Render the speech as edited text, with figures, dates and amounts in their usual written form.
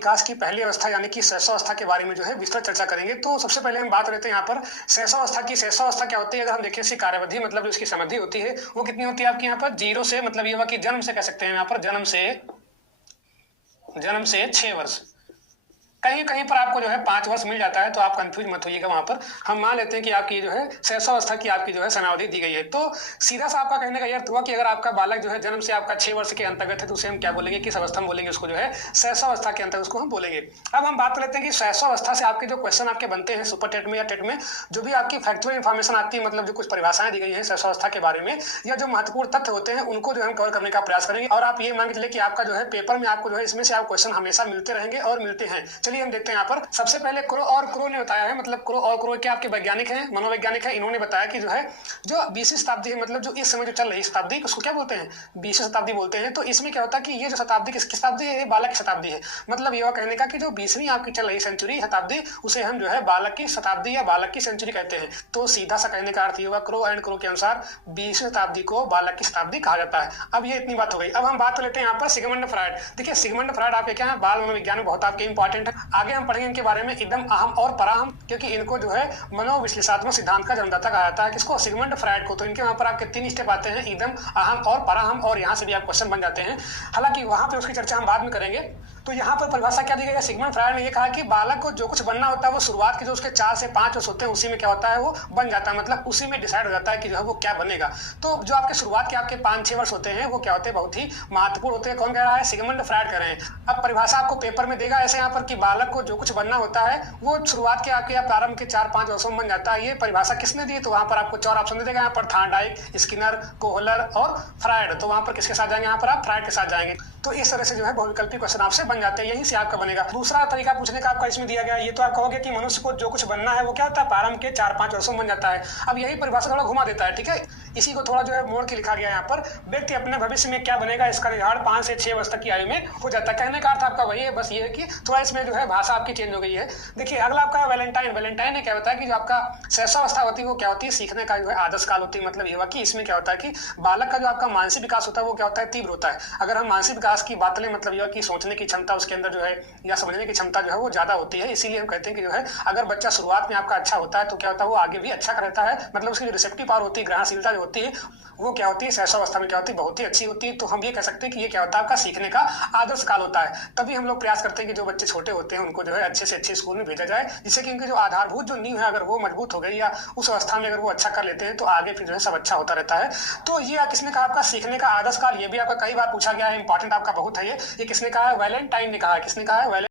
विकास की पहली अवस्था यानी कि शैशवावस्था के बारे में जो है विस्तृत चर्चा करेंगे। तो सबसे पहले हम बात करते हैं यहाँ पर शैशवावस्था की। शैशवावस्था क्या होती है? अगर हम देखें इसकी कार्यवधि मतलब जो इसकी समधि होती है वो कितनी होती है आपकी यहाँ पर 0 से, मतलब ये हुआ कि जन्म से कह सकते हैं यहाँ पर जन्म से 6 वर्ष। कहीं कहीं पर आपको जो है 5 वर्ष मिल जाता है, तो आप कंफ्यूज मत होइएगा। वहां पर हम मान लेते हैं कि आपकी जो है शैशवावस्था की आपकी जो है समयावधि दी गई है। तो सीधा सा आपका कहने का यह अर्थ हुआ कि अगर आपका बालक जो है जन्म से आपका 6 वर्ष के अंतर्गत है तो उसे हम क्या बोलेंगे, किस अवस्था में बोलेंगे उसको, जो है शैशवावस्था के अंतर्गत उसको हम बोलेंगे। अब हम बात कर लेते हैं कि शैशवावस्था से आपके जो क्वेश्चन आपके बनते हैं सुपर टेट में या टेट में, जो भी आपकी फैक्चुअल इन्फॉर्मेशन आती है, मतलब जो कुछ परिभाषाएं दी गई है शैशवावस्था के बारे में या जो महत्वपूर्ण तथ्य होते हैं उनको जो हम कवर करने का प्रयास करेंगे। और आप ये मान के चलिए कि आपका जो है पेपर में आपको जो है इसमें से आप क्वेश्चन हमेशा मिलते रहेंगे और मिलते हैं। चलिए हम देखते हैं यहाँ पर। सबसे पहले क्रो और क्रो ने बताया है, मतलब क्रो और क्रो क्या आपके वैज्ञानिक हैं, मनोवैज्ञानिक है। इन्होंने बताया कि जो है जो 20वीं शताब्दी है, मतलब जो इस समय जो चल रही शताब्दी, उसको क्या बोलते हैं, 20वीं शताब्दी बोलते हैं। तो इसमें क्या होता है कि ये जो शताब्दी किसकी शताब्दी है, ये बालक की शताब्दी है। मतलब ये कहने का कि जो 20वीं आपकी चल रही सेंचुरी शताब्दी, उसे हम जो है बालक की शताब्दी या बालक की सेंचुरी कहते हैं। तो सीधा सा कहने का अर्थ ये होगा क्रो एंड क्रो के अनुसार 20वीं शताब्दी को बालक की शताब्दी कहा जाता है। अब ये इतनी बात हो गई। अब हम बात कर लेते हैं यहाँ पर सिगमंड फ्रायड। देखिए सिगमंड फ्रायड आपके क्या है, बाल मनोविज्ञान में बहुत आपके इंपॉर्टेंट है। आगे हम पढ़ेंगे इनके बारे में, एकदम अहम और पराहम, क्योंकि इनको जो है मनोविश्लेषणात्मक सिद्धांत का जन्मदाता कहा जाता है। किसको? सिगमंड फ्रायड को। तो इनके वहां पर आपके 3 स्टेप आते हैं, एकदम अहम और पराहम, और यहाँ से भी आप क्वेश्चन बन जाते हैं। हालांकि वहां पे उसकी चर्चा हम बाद में करेंगे। तो यहाँ पर परिभाषा क्या दी गई है, सिगमंड फ्रायड ने यह कहा कि बालक को जो कुछ बनना होता है वो शुरुआत के जो उसके 4 से 5 वर्ष होते हैं उसी में क्या होता है, वो बन जाता है। मतलब उसी में डिसाइड हो जाता है कि जो है वो क्या बनेगा। तो जो आपके शुरुआत के आपके 5-6 वर्ष होते हैं वो क्या होते हैं, बहुत ही महत्वपूर्ण होते हैं। कौन कह रहा है? सिगमंड फ्रायड कह रहे हैं। अब परिभाषा आपको पेपर में देगा ऐसे यहाँ पर कि बालक को जो कुछ बनना होता है वो शुरुआत के आपके प्रारंभ के 4-5 वर्षों में बन जाता है। ये परिभाषा किसने दी? तो वहां पर आपको 4 ऑप्शन दे देगा यहाँ पर, थॉर्नडाइक, स्किनर, कोहलर और फ्रायड। तो वहां पर किसके साथ जाएंगे, यहाँ पर आप फ्रायड के साथ जाएंगे। तो इस तरह से जो है बहुविकल्पी क्वेश्चन आपसे बन जाते हैं, यहीं से आपका बनेगा। दूसरा तरीका पूछने का आपका इसमें दिया गया है, ये तो आप कहोगे कि मनुष्य को जो कुछ बनना है वो क्या होता है, प्रारंभ के 4-5 वर्षों में बन जाता है। अब यही परिभाषा थोड़ा घुमा देता है, ठीक है। इसी को थोड़ा जो है मोड़ के लिखा गया यहाँ पर, व्यक्ति अपने भविष्य में क्या बनेगा इसका निर्धारण 5 से 6 वर्ष तक की आयु में हो जाता है। कहने का अर्थ आपका वही है, बस ये है कि थोड़ा इसमें जो है भाषा आपकी चेंज हो गई है। देखिए अगला आपका वैलेंटाइन। वैलेंटाइन ने क्या बताया कि जो आपका शैशवावस्था होती है वो क्या होती है, सीखने का जो है आदर्श काल होती है। मतलब ये हुआ कि इसमें क्या होता है कि बालक का जो आपका मानसिक विकास होता है वो क्या होता है, तीव्र होता है। अगर हम मानसिक विकास की बात करें, मतलब यह कि सोचने की क्षमता उसके अंदर जो है या समझने की क्षमता जो है वो ज्यादा होती है। इसीलिए हम कहते हैं कि जो है अगर बच्चा शुरुआत में आपका अच्छा होता है तो क्या होता है, वो आगे भी अच्छा रहता है। मतलब उसकी जो रिसेप्टिव पावर होती है, ग्रहणशीलता जो होती है, वो क्या होती है, शैशवावस्था में क्या होती है, बहुत ही अच्छी होती है। तो हम ये कह सकते हैं कि ये क्या होता है, आपका सीखने का आदर्श काल होता है। तभी हम लोग प्रयास करते हैं कि जो बच्चे छोटे होते हैं उनको जो है अच्छे से अच्छे स्कूल में भेजा जाए, जिससे कि उनकी जो आधारभूत जो नींव है अगर वो मजबूत हो गई या उस अवस्था में अगर वो अच्छा कर लेते हैं तो आगे फिर जो है सब अच्छा होता रहता है। तो ये किसने कहा, आपका सीखने का आदर्श काल। ये भी आपका कई बार पूछा गया है, इंपॉर्टेंट आपका बहुत है ये किसने कहा है, वैलेंटाइन ने कहा है। किसने कहा है?